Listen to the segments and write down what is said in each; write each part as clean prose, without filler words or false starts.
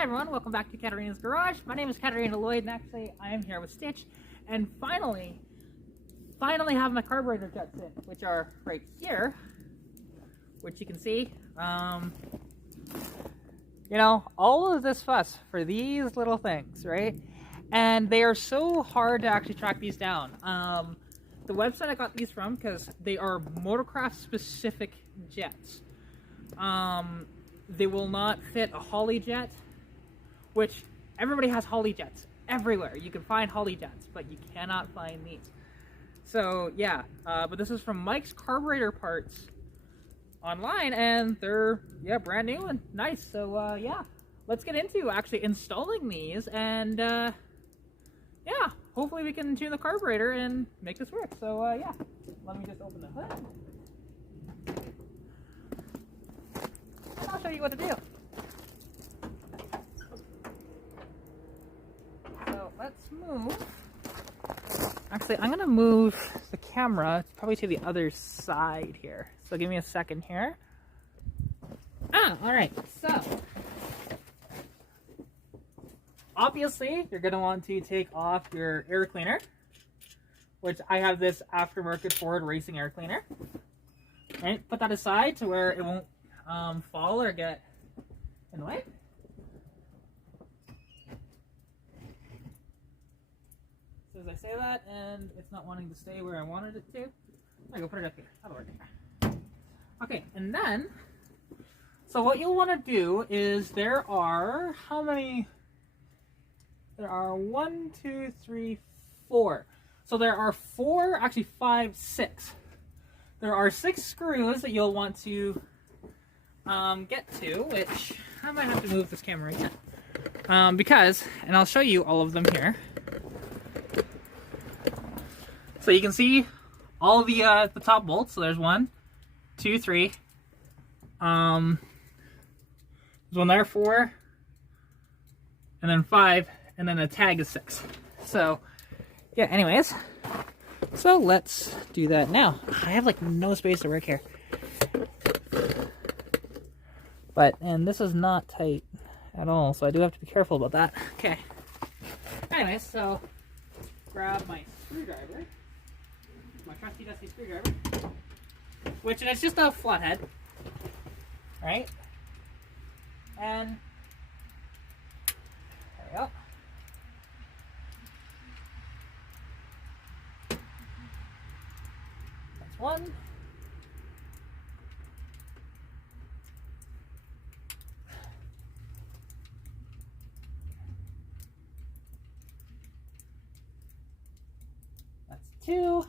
Hi everyone, welcome back to Katarina's Garage. My name is Katarina Lloyd, and actually I am here with Stitch, and finally have my carburetor jets in, which are right here, which you can see. You know, all of this fuss for these little things, right? And they are so hard to actually track these down. The website I got these from, because they are motorcraft specific jets. They will not fit a Holly jet, which everybody has Holly jets everywhere. You can find Holly jets, but you cannot find these. So yeah, but this is from Mike's Carburetor Parts online, and they're brand new and nice. So yeah, let's get into actually installing these, and yeah, hopefully we can tune the carburetor and make this work. So yeah, let me just open the hood. I'll show you what to do. So let's move. Actually, I'm going to move the camera probably to the other side here. So give me a second here. Alright. So, obviously, you're going to want to take off your air cleaner, which I have this aftermarket Ford racing air cleaner. Right? Put that aside to where it won't fall or get in the way. So as I say that, and it's not wanting to stay where I wanted it to, I go put it up here. That'll work. Okay, and then, so what you'll want to do is there are, how many? There are 1, 2, 3, 4. So there are 4, actually 5, 6. There are 6 screws that you'll want to get to, which I might have to move this camera again, because, and I'll show you all of them here. So you can see all the top bolts. So there's 1, 2, 3. There's one there, 4, and then 5, and then a tag is 6. So yeah. Anyways, so let's do that now. I have like no space to work here. And this is not tight at all, so I do have to be careful about that. Okay. Anyways, so grab my screwdriver, my trusty dusty screwdriver, which is just a flathead, right? And there we go. That's 1. That's 2.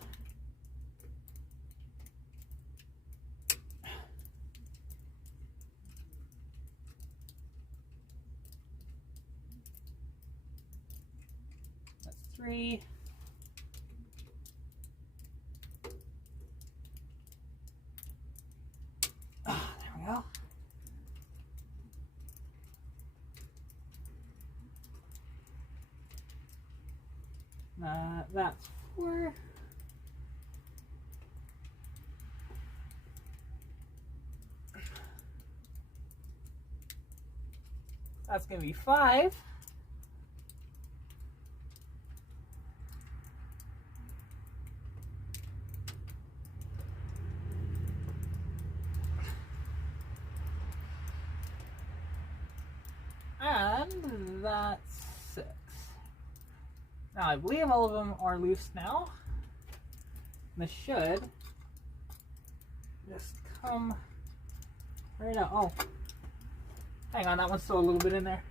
That's 3. There we go. That's 4. That's going to be 5. And that's 6. Now I believe all of them are loose now. This should just come right out. Oh, hang on, that one's still a little bit in there.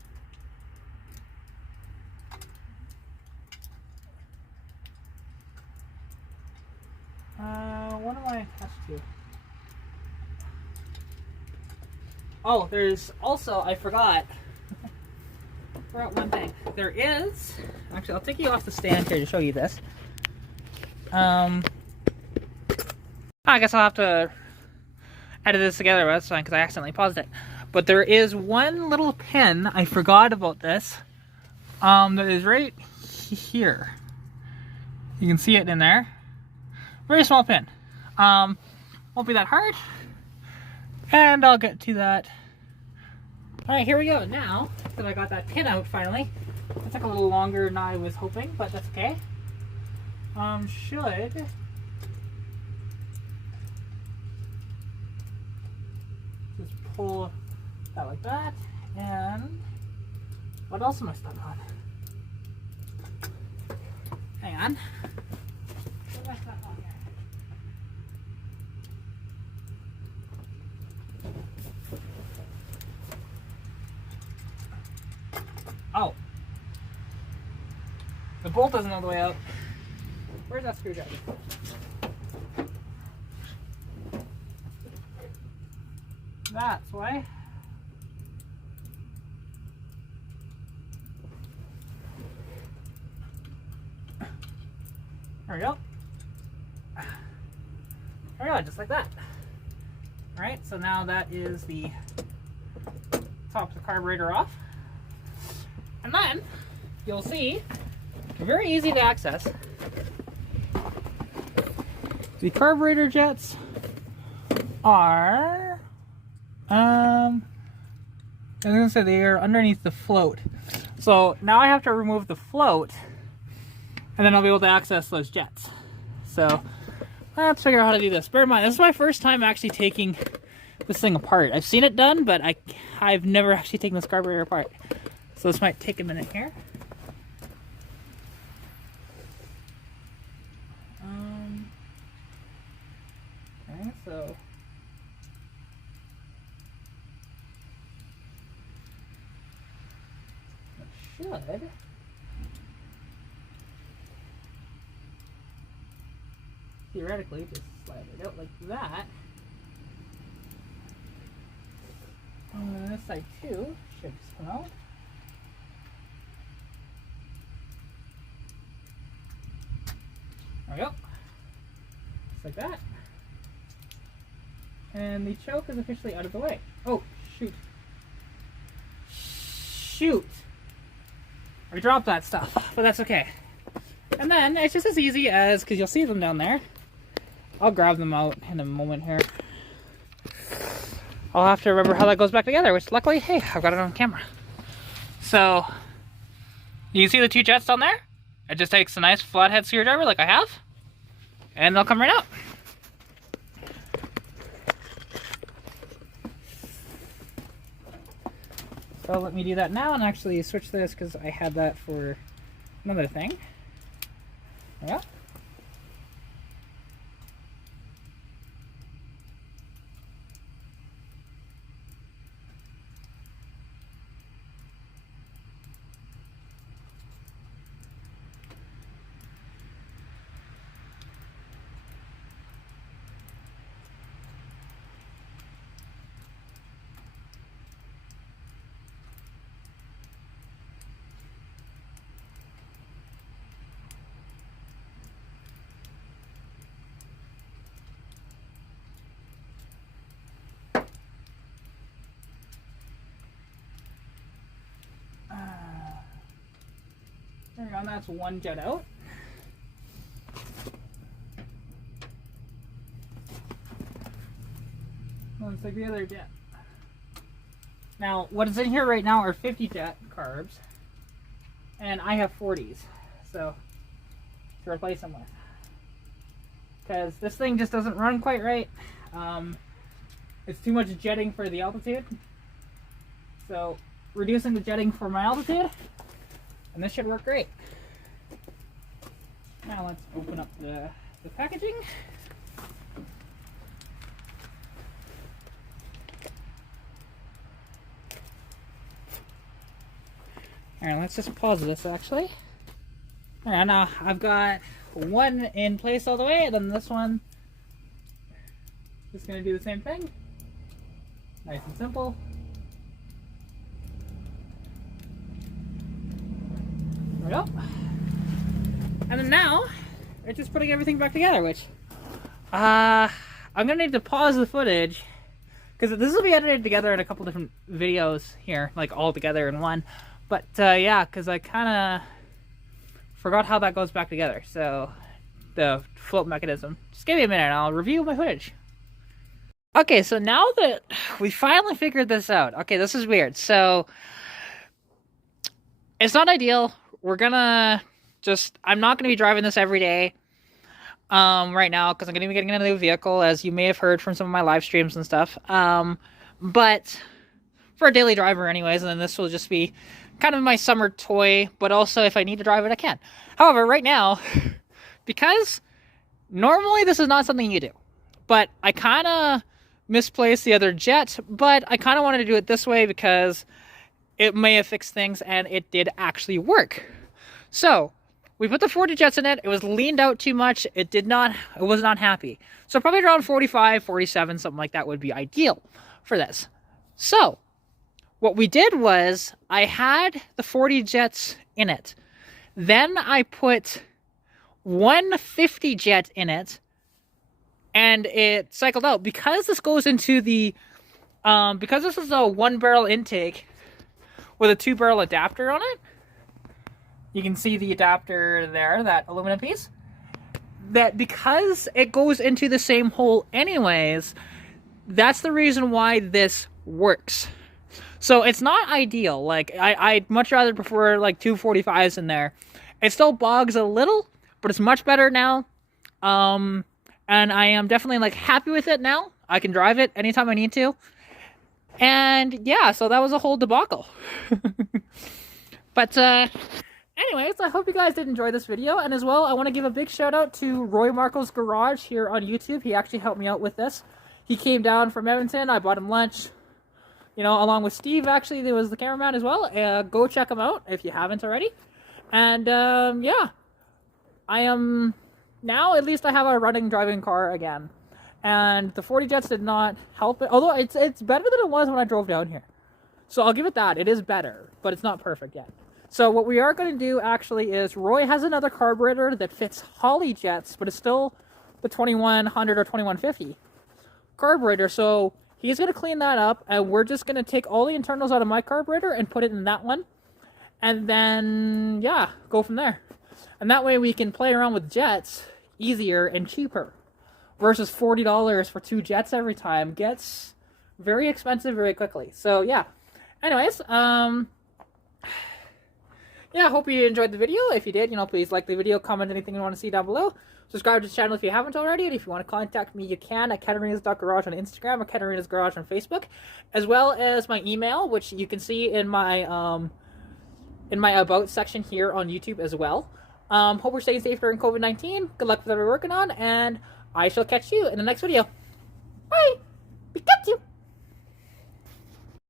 What am I attached to? Oh, there's also, I forgot one thing. There is, actually, I'll take you off the stand here to show you this. I guess I'll have to edit this together, but that's fine because I accidentally paused it. But there is one little pin, I forgot about this, that is right here. You can see it in there. Very small pin. Won't be that hard. And I'll get to that Alright, here we go. Now that I got that pin out finally, it took a little longer than I was hoping, but that's okay. Should just pull that like that, and what else am I stuck on? Hang on. What am I stuck on here? Oh. The bolt doesn't know the way out. Where's that screwdriver? That's why. There we go. There we go, just like that. Alright, so now that is the top of the carburetor off. And then, you'll see, very easy to access. The carburetor jets are, I was gonna say they are underneath the float. So now I have to remove the float, and then I'll be able to access those jets. So let's figure out how to do this. Bear in mind, this is my first time actually taking this thing apart. I've seen it done, but I've never actually taken this carburetor apart. So this might take a minute here. Okay, so it should theoretically just slide it out like that. And then this side too should just come out. There we go. Just like that. And the choke is officially out of the way. Oh, shoot. Shoot! I dropped that stuff, but that's okay. And then it's just as easy as, because you'll see them down there. I'll grab them out in a moment here. I'll have to remember how that goes back together, which luckily, hey, I've got it on camera. So, you can see the two jets down there? It just takes a nice flathead screwdriver like I have, and they'll come right out. So let me do that now and actually switch this because I had that for another thing. Yeah. There we go, that's one jet out. Let's take the other jet. Now, what is in here right now are 50 jet carbs, and I have 40s, so to replace them with. Because this thing just doesn't run quite right. It's too much jetting for the altitude. So, reducing the jetting for my altitude, and this should work great. Now let's open up the packaging. Alright, let's just pause this actually. Alright, now I've got one in place all the way, and then this one is going to do the same thing. Nice and simple. There we go. And then now, it's just putting everything back together, which I'm gonna need to pause the footage because this will be edited together in a couple different videos here, like all together in one. But yeah, because I kind of forgot how that goes back together. So the float mechanism. Just give me a minute and I'll review my footage. Okay, so now that we finally figured this out, okay, this is weird. So it's not ideal. We're gonna I'm not gonna be driving this every day right now because I'm gonna be getting a new vehicle, as you may have heard from some of my live streams and stuff. But for a daily driver anyways, and then this will just be kind of my summer toy, but also if I need to drive it, I can. However, right now, because normally this is not something you do, but I kind of misplaced the other jet, but I kind of wanted to do it this way because it may have fixed things, and it did actually work. So we put the 40 jets in it. It was leaned out too much. It was not happy. So probably around 45, 47, something like that would be ideal for this. So what we did was I had the 40 jets in it. Then I put 150 jet in it, and it cycled out. Because this goes into the, because this is a 1-barrel intake with a 2-barrel adapter on it. You can see the adapter there, that aluminum piece. That because it goes into the same hole anyways, that's the reason why this works. So it's not ideal. Like, I'd much rather prefer like 245s in there. It still bogs a little, but it's much better now. And I am definitely like happy with it now. I can drive it anytime I need to. And yeah, so that was a whole debacle. But anyways, I hope you guys did enjoy this video. And as well, I want to give a big shout out to Roy Marco's Garage here on YouTube. He actually helped me out with this. He came down from Edmonton. I bought him lunch. You know, along with Steve, actually, there was the cameraman as well. Go check him out if you haven't already. And yeah, I am now, at least I have a running driving car again. And the 40 jets did not help it, although it's better than it was when I drove down here. So I'll give it that. It is better, but it's not perfect yet. So what we are going to do actually is Roy has another carburetor that fits Holly jets, but it's still the 2100 or 2150 carburetor. So he's going to clean that up, and we're just going to take all the internals out of my carburetor and put it in that one. And then, yeah, go from there. And that way we can play around with jets easier and cheaper. Versus $40 for 2 jets every time gets very expensive very quickly. So yeah. Anyways, yeah, hope you enjoyed the video. If you did, you know, please like the video, comment anything you want to see down below. Subscribe to the channel if you haven't already, and if you want to contact me, you can at katarina's.garage on Instagram or Katarina's Garage on Facebook, as well as my email, which you can see in my about section here on YouTube as well. Hope we're staying safe during COVID-19. Good luck with what we're working on, and I shall catch you in the next video. Bye! Pikachu!